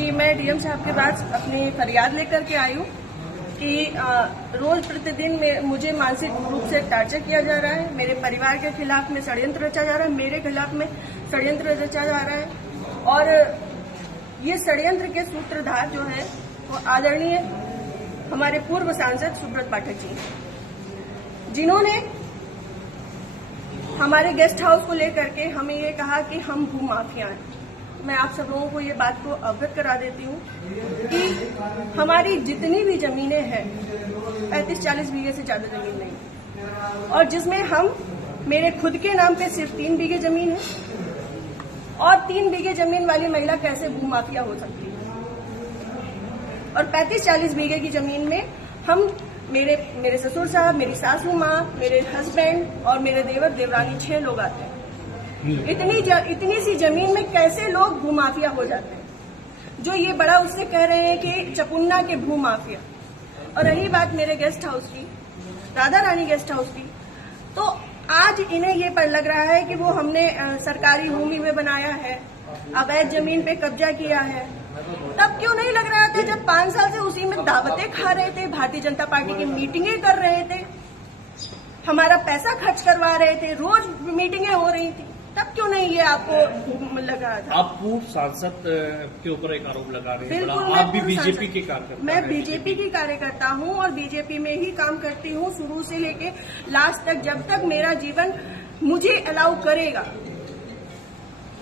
जी, मैं डीएम साहब के पास अपनी फरियाद लेकर के आई हूँ कि रोज प्रतिदिन में मुझे मानसिक रूप से टार्चर किया जा रहा है। मेरे परिवार के खिलाफ में षड्यंत्र रचा जा रहा है, मेरे खिलाफ में षड्यंत्र रचा जा रहा है। और ये षड्यंत्र के सूत्रधार जो है वो आदरणीय हमारे पूर्व सांसद सुब्रत पाठक जी, जिन्होंने हमारे गेस्ट हाउस को लेकर के हमें ये कहा कि हम भूमाफिया हैं। मैं आप सब लोगों को ये बात को अवगत करा देती हूँ कि हमारी जितनी भी जमीनें हैं 35-40 बीघे से ज्यादा जमीन नहीं, और जिसमें हम मेरे खुद के नाम पे सिर्फ 3 बीघे जमीन है। और 3 बीघे जमीन वाली महिला कैसे भूमाफिया हो सकती है? और 35-40 बीघे की जमीन में हम मेरे ससुर साहब, मेरी सासू माँ, मेरे हस्बैंड और मेरे देवर देवरानी 6 लोग आते हैं। इतनी सी जमीन में कैसे लोग भूमाफिया हो जाते हैं? जो ये बड़ा उससे कह रहे हैं कि चपुन्ना के भूमाफिया। और रही बात मेरे गेस्ट हाउस की, राधा रानी गेस्ट हाउस की, तो आज इन्हें ये पर लग रहा है कि वो हमने सरकारी भूमि में बनाया है, अवैध जमीन पे कब्जा किया है। तब क्यों नहीं लग रहा था जब 5 साल से उसी में दावतें खा रहे थे, भारतीय जनता पार्टी की मीटिंगें कर रहे थे, हमारा पैसा खर्च करवा रहे थे, रोज मीटिंगें हो रही थी, तब क्यों नहीं ये आपको लगा था? आप पूर्व सांसद के ऊपर एक आरोप लगा रहे हैं। बिल्कुल, आप भी बीजेपी के कार्यकर्ता? मैं बीजेपी की कार्यकर्ता हूँ और बीजेपी में ही काम करती हूँ शुरू से लेके लास्ट तक। जब तक मेरा जीवन मुझे अलाउ करेगा,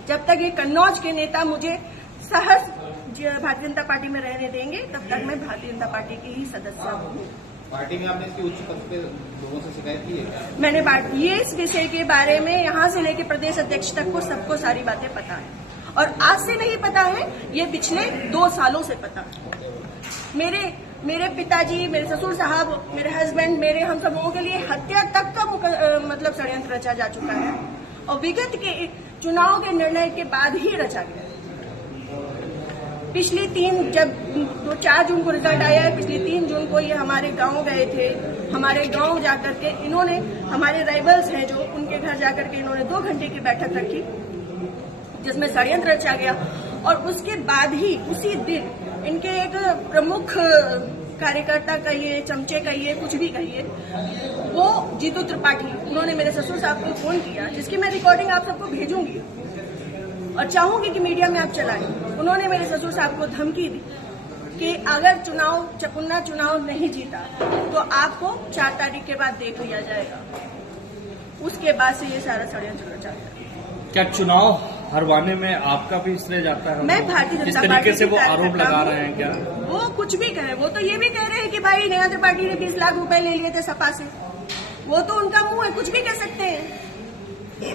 जब तक ये कन्नौज के नेता मुझे सहज भारतीय जनता पार्टी में रहने देंगे, तब तक मैं भारतीय जनता पार्टी की ही सदस्य हूँ। पार्टी में आपने इसकी उच्च पद पे लोगों से शिकायत की है? मैंने ये इस विषय के बारे में यहाँ से लेके प्रदेश अध्यक्ष तक को सबको सारी बातें पता है, और आज से नहीं पता है, ये पिछले 2 सालों से पता है। मेरे पिताजी, मेरे ससुर साहब, मेरे हस्बैंड, हम सब लोगों के लिए हत्या तक का मतलब षड्यंत्र रचा जा चुका है, और विगत के चुनाव के निर्णय के बाद ही रचा गया। पिछली 4 जून को रिजल्ट आया है, पिछली 3 जून को ये हमारे गांव गए थे। हमारे गांव जाकर के इन्होंने, हमारे राइवल्स हैं जो, उनके घर जाकर के इन्होंने 2 घंटे की बैठक रखी जिसमें षड्यंत्र रचा गया। और उसके बाद ही उसी दिन इनके एक प्रमुख कार्यकर्ता कहिए, चमचे कहिए, कुछ भी कहिए, वो जीतू त्रिपाठी, उन्होंने मेरे ससुर साहब को फोन किया, जिसकी मैं रिकॉर्डिंग आप सबको भेजूंगी और चाहूंगी कि मीडिया में आप चलाएं। उन्होंने मेरे ससुर साहब को धमकी दी कि अगर चपुन्ना चुनाव नहीं जीता तो आपको 4 तारीख के बाद देख लिया जाएगा। उसके बाद से ये सारा षड्यंत्र रचा है। क्या चुनाव हरवाने में आपका भी श्रेय जाता है? मैं भारतीय जनता पार्टी तरीके से वो आरोप लगा रहे हैं क्या? वो कुछ भी कहे, वो तो ये भी कह रहे हैं कि भाई नया त्रिपाठी ने 20 लाख रुपए ले लिए थे सपा से। वो तो उनका मुंह है, कुछ भी कह सकते हैं।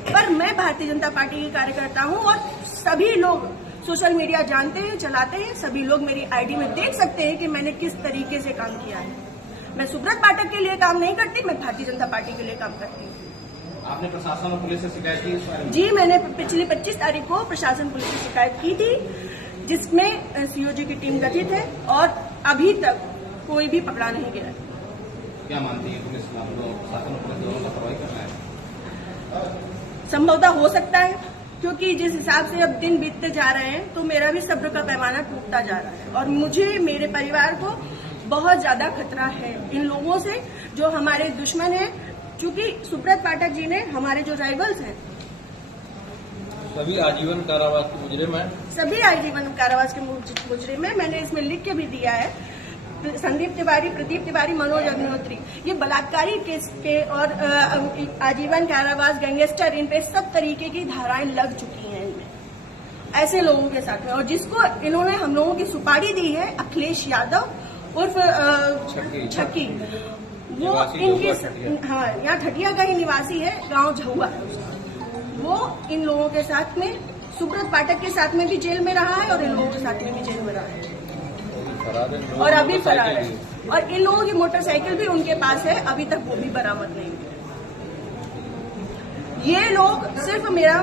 पर मैं भारतीय जनता पार्टी की कार्यकर्ता हूँ और सभी लोग सोशल मीडिया जानते हैं, चलाते हैं। सभी लोग मेरी आईडी में देख सकते हैं कि मैंने किस तरीके से काम किया है। मैं सुब्रत पाठक के लिए काम नहीं करती, मैं भारतीय जनता पार्टी के लिए काम करती हूँ। आपने प्रशासन और पुलिस से शिकायत की इस बारे में? जी, मैंने पिछली 25 तारीख को प्रशासन पुलिस से शिकायत की थी, जिसमें सीओजी की टीम गठित है और अभी तक कोई भी पकड़ा नहीं गया है। क्या मानती है पुलिस, प्रशासन और पुलिस दोनों लापरवाही कर रहा है? संभवतः हो सकता है, क्योंकि जिस हिसाब से अब दिन बीतते जा रहे हैं तो मेरा भी सब्र का पैमाना टूटता जा रहा है, और मुझे, मेरे परिवार को बहुत ज्यादा खतरा है इन लोगों से जो हमारे दुश्मन हैं। क्योंकि सुब्रत पाठक जी ने, हमारे जो राइवल्स हैं, सभी आजीवन कारावास के मुजरिम हैं। सभी आजीवन कारावास के मुजरिम हैं। मैंने इसमें लिख के भी दिया है, संदीप तिवारी, प्रदीप तिवारी, मनोज अग्निहोत्री, ये बलात्कारी केस पे और आजीवन कारावास, गैंगस्टर, इन पे सब तरीके की धाराएं लग चुकी हैं इनमें, ऐसे लोगों के साथ में। और जिसको इन्होंने हम लोगों की सुपारी दी है, अखिलेश यादव उर्फ छक्की, वो इनके, हाँ, यहाँ ठटिया का ही निवासी है, गांव झहुआ है उसका। वो इन लोगों के साथ में, सुब्रत पाठक के साथ में भी जेल में रहा है और इन लोगों के साथ में भी जेल में रहा है और अभी फरार है। और इन लोगों की मोटरसाइकिल भी उनके पास है, अभी तक वो भी बरामद नहीं हुई। ये लोग सिर्फ मेरा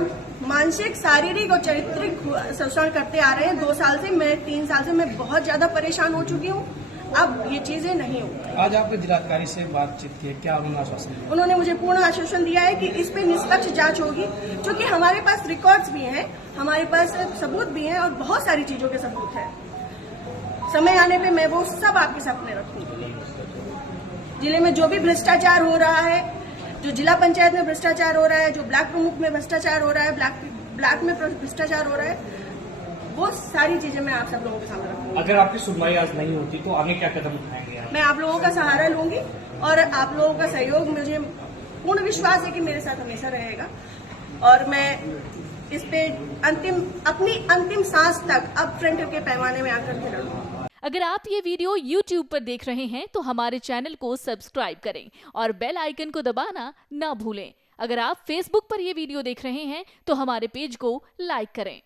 मानसिक, शारीरिक और चारित्रिक शोषण करते आ रहे हैं 2 साल से। मैं 3 साल से मैं बहुत ज्यादा परेशान हो चुकी हूँ। अब ये चीजें नहीं होंगी। आज आपने जिलाधिकारी से बातचीत की, क्या उन्होंने आश्वासन दिया? उन्होंने मुझे पूर्ण आश्वासन दिया है कि इस पे निष्पक्ष जांच होगी, क्योंकि हमारे पास रिकॉर्ड्स भी हैं, हमारे पास सबूत भी हैं और बहुत सारी चीजों के सबूत हैं। समय आने पे मैं वो सब आपके सामने रखूंगी। जिले में जो भी भ्रष्टाचार हो रहा है, जो जिला पंचायत में भ्रष्टाचार हो रहा है, जो ब्लॉक प्रमुख में भ्रष्टाचार हो रहा है, ब्लॉक में भ्रष्टाचार हो रहा है, वो सारी चीजें मैं आप सब लोगों के सामने रखूंगी। अगर आपकी सुनवाई आज नहीं होती तो आगे क्या कदम उठाएंगे आप? मैं आप लोगों का सहारा लूंगी और आप लोगों का सहयोग, मुझे पूर्ण विश्वास है कि मेरे साथ हमेशा रहेगा और मैं इस पे अपनी अंतिम सांस तक अप फ्रंट के पैमाने में आकर के लड़ूंगी। अगर आप ये वीडियो YouTube पर देख रहे हैं तो हमारे चैनल को सब्सक्राइब करें और बेल आइकन को दबाना ना भूलें। अगर आप Facebook पर ये वीडियो देख रहे हैं तो हमारे पेज को लाइक करें।